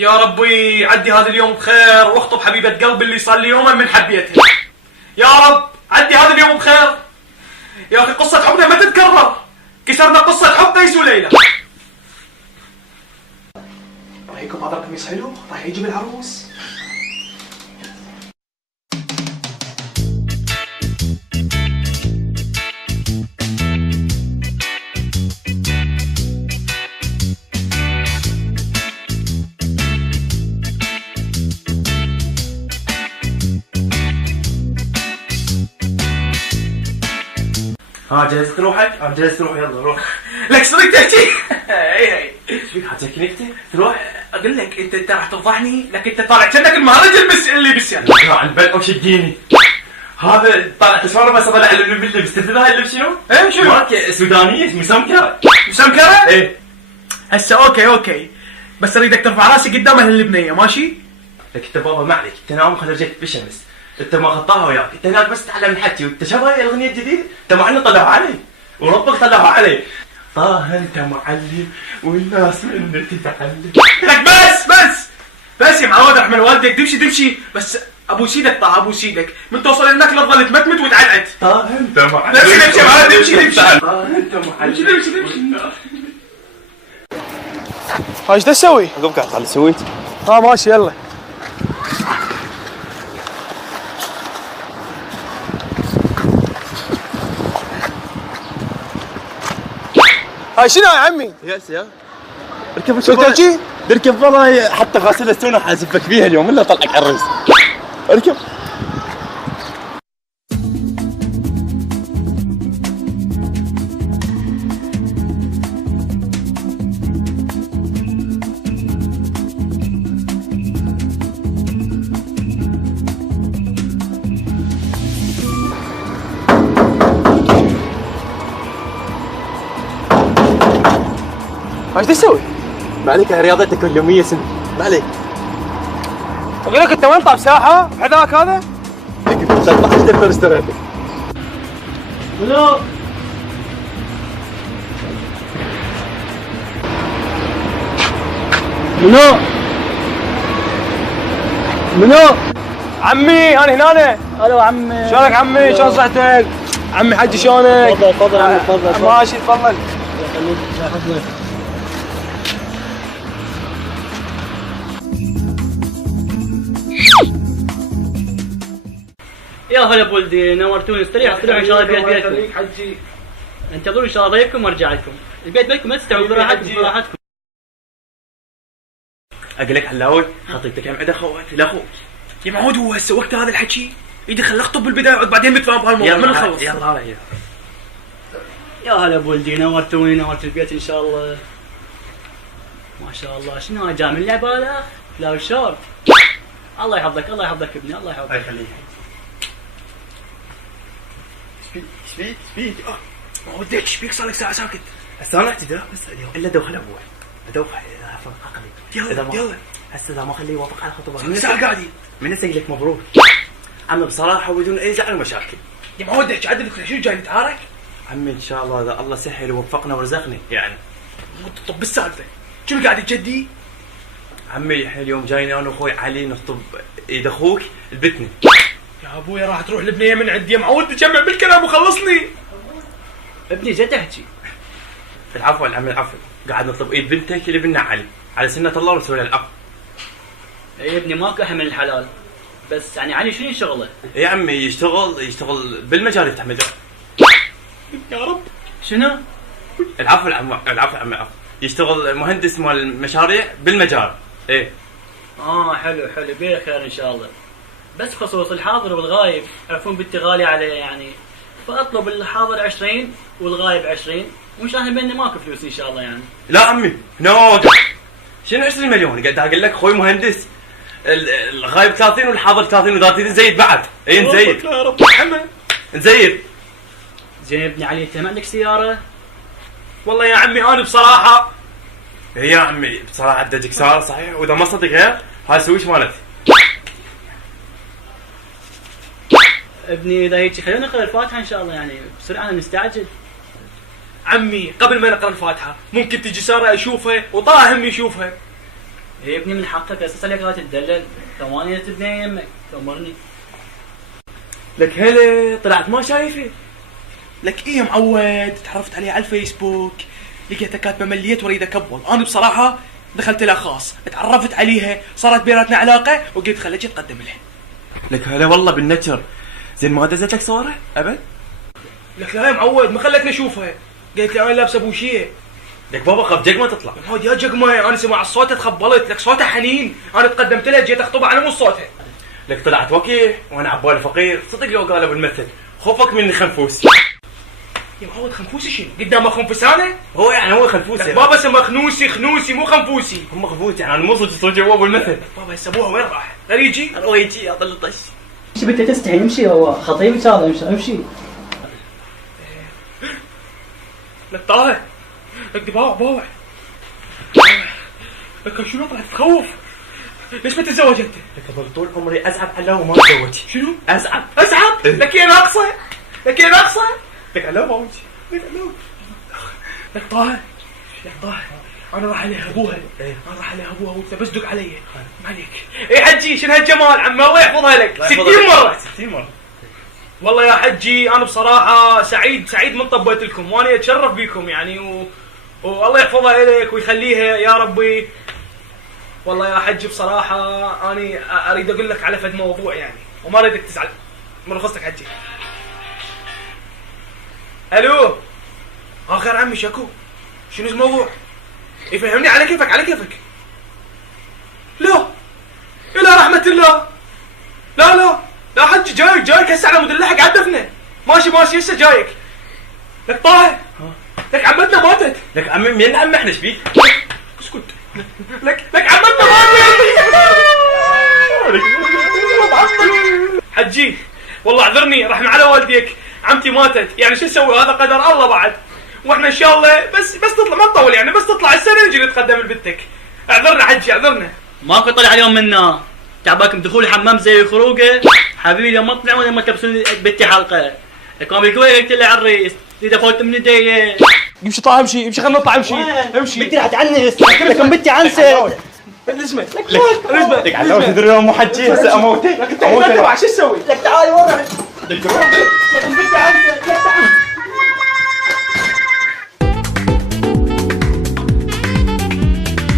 يا ربي عدي هذا اليوم بخير واخطب حبيبة قلبي اللي صار لي يوما من حبيتها. يا رب عدي هذا اليوم بخير. يا اخي قصة حبنا ما تتكرر، كسرنا قصة حب قيس وليلى. رايكم هذا القميص حلو؟ راح يجيب العروس. جهزت روحك؟ جهزت روحي، يلا روح. لك صدق تحكي؟ اي ايش بيك حاجة كنكتة؟ تروح؟ اقول لك انت راح تفضحني، لك انت طالع كأنك المهرج اللي بسيان. لا عن بل او شقيني. هذا طالع تشوره بس طلع اللبس، تدري هاي اللبس شنو؟ ايه شنو؟ ماركة سودانية مسمكرة. مسمكرة؟ ايه. هسه اوكي بس اريدك ترفع راسي قدام اهل البنية، ماشي؟ لك انت بابا ما عليك، انت نام خرجت بشمس. انت ما خطاها وياك، انت هناك بس تتعلم الحكي، وانت شو هاي الاغنية الجديدة؟ انت معلم طلعوا علي، وربك طلعوا علي. طه انت معلم والناس منك تتعلم. لك بس يا معود رحمن والديك، تمشي بس ابو سيدك طه، ابو سيدك من توصل هناك لا تظل تمتمت وتعلعت. طه انت معلم. امشي يا معود، امشي. طه انت معلم. امشي. ها ايش تسوي؟ عقب قاعد على سويت. ماشي يلا. هاي شنو يا عمي؟ يا اركب شو تحكي؟ اركب والله، حتى غاسل السونه حازفك فيها اليوم الا طلعك عرس. اركب. ايش تسوي؟ ما عليك، رياضتك اليوميه سنه، ما عليك. اقول لك انت وين طاب ساحه بحذاك هذا؟ 13 دفتر اشتريته. منو؟ عمي انا هنا. الو عمي، شلونك عمي؟ شلون صحتك؟ عمي حجي شلونك؟ تفضل عمي تفضل. ماشي تفضل. يا هلا بولدي، نورتوني. استريحوا ان شاء الله البيت بيتكم. حجي انتظروا ان شاء الله ضيفكم وارجع لكم. البيت بيتكم، ما تستوعبوا براحتكم. اقول لك حلاوي، خطيبتك هم عندها خوات لاخوك. يا معود هو هسه وقت هذا الحكي؟ يدي خل اخطب بالبدايه وعد بعدين نتفاهم بهالموضوع من نخلص. يلا يا هلا بولدي، نورتوني، نورت البيت ان شاء الله. ما شاء الله، شنو هاي جاي من العباله؟ لا والشورت. الله يحفظك ابني، الله يحفظك. الله يخليك. ايش فيك؟ ما وديك ايش بيك؟ صار لك ساعه ساكت. هسه انا اعتذر بس اليوم الا دوخل ابوي، ادوخل افرق عقلي. يلا هسه اذا ما خليه يوافق على الخطوبه من ساعه قاعدين. من اسوي لك مبروك عمي بصراحه وبدون اي زعل ومشاكل. يا ما وديك عدلك شو جاي نتعارك؟ عمي ان شاء الله اذا الله سهل ووفقنا ورزقني يعني. طب بالسالفه شنو قاعد تجدي؟ عمي احنا اليوم جايين انا واخوي علي نخطب ايد اخوك البتني. يا ابويا راح تروح البنيه من عندي، معود تجمع بالكلام وخلصني. ابني جد تحكي. العفو العمي العفو، قاعد نطلب ايد بنتك اللي بنا علي على سنه الله ورسوله العفو. يا ابني ماكو اهم من الحلال، بس يعني علي شنو شغله؟ يا عمي يشتغل بالمجال، يفتح مجال. يا رب. شنو؟ العفو العمي العفو. يشتغل مهندس مال المشاريع بالمجال. ايه. حلو بخير ان شاء الله. بس خصوص الحاضر والغايب، عرفون بنتي غالية علي يعني، فاطلب الحاضر 20 والغايب 20، ومش احنا بيننا ماكو فلوس ان شاء الله يعني. لا عمي شنو 20 مليون؟ قاعد اقول لك اخوي مهندس، الغايب 30 والحاضر 30 و30 نزيد بعد. اي نزيد. يا رب ارحمه. نزيد. زين ابني علي، انت ما عندك سيارة؟ والله يا عمي انا بصراحه. يا عمي بصراحه عدتك سيارة صحيح، واذا ما صدق غير هاي سويش مالتي. ابني اذا هيك خلينا نقرا الفاتحة ان شاء الله يعني، بسرعة نستعجل. عمي قبل ما نقرا الفاتحه ممكن تجي ساره اشوفها وطه هم يشوفها. يا ابني من حقك اساسا لك لا تتدلل، ثواني تبني يمك تأمرني. لك هلا طلعت ما شايفه. لك ايه معود، تعرفت عليه على الفيسبوك، لقيتها كاتبه مليت واريد اكبل، انا بصراحه دخلت لها خاص، تعرفت عليها، صارت بيناتنا علاقه، وقلت خليها اجي اتقدم لها. لك هلا والله بالنتشر، زين ما دزت لك صوره ابد؟ لك لا يا معود، ما خلتني اشوفها، قالت لي انا لابسه بوشيه. لك بابا خاف جق ما تطلع. يا معود يا جقمه، انا سمع صوتها تخبلت، لك صوتها حنين، انا تقدمت لها جيت اخطبها على مو صوتها. لك طلعت وكيح وانا عبالي فقير، صدق لو قالوا بالمثل خوفك مني خنفوس. يا معود خنفوسي شنو؟ قدامه خنفس انا؟ هو يعني هو خنفوس لك يعني. بابا اسمه خنوسي، خنوسي مو خنفوسي. هم خنفوس يعني انا مو صدق هو بالمثل. بابا هسه ابوها وين راح؟ غير يجي؟ هو يجي يعطي الطش. ايش بدك تستحي؟ امشي، هو خطيبك هذا، امشي. لك طالع، لك باوع لك شنو طلعت تخوف؟ ليش ما تتزوج انت؟ لك اظل طول عمري ازعل على وما اتزوج. شنو؟ ازعل. لك يا ناقصه، لك يا ناقصه. لك على ما وجهي. لك علو. لك طاهر، لك طاهر، انا راح عليها ابوها، إيه. انا راح عليها ابوها وانت بس دق علي، ما عليك. اي حجي شنو هالجمال، عمي الله يحفظها لك 60 مره. 60 مره. والله يا حجي انا بصراحه سعيد من طبيت لكم، وانا اتشرف بكم يعني، والله يحفظها اليك ويخليها يا ربي. والله يا حجي بصراحه اني اريد اقول لك على فد موضوع يعني، وما اريدك تزعل من رخصتك حجي. الو اخر عمي شكو، شنو الموضوع؟ يفهمني على كيفك على كيفك. لا الى رحمه الله، لا حجي جايك هسه على مود اللحق على الدفنه، ماشي هسه جايك. لك طاهر، لك عمتنا ماتت. لك عمي مين عمي احنا ايش بيك؟ اسكت. لك عمتنا ماتت. حجي والله اعذرني، رحمة على والديك، عمتي ماتت، يعني شو نسوي، هذا قدر الله بعد، واحنا ان شاء الله بس تطلع ما تطول يعني، بس تطلع السنه نجي نتقدم لبنتك. اعذرنا حجي اعذرنا. ماكو طلع اليوم منا، تعباكم دخول الحمام زي خروجه، حبيبي لما تطلعون لما تلبسون بنتي حلقه. كان بالكويت قلت له على الريس، اذا فوت من يدي. يمشي طالع امشي خلينا نطلع امشي. بنتي راح تعنس، لكن بنتي عنست. الاسمه لك على تدري يوم مو حجي هسه اموتك. شو تسوي؟ لك تعالي ورا. لك روح. لكن بنتي عنست، لك تعال.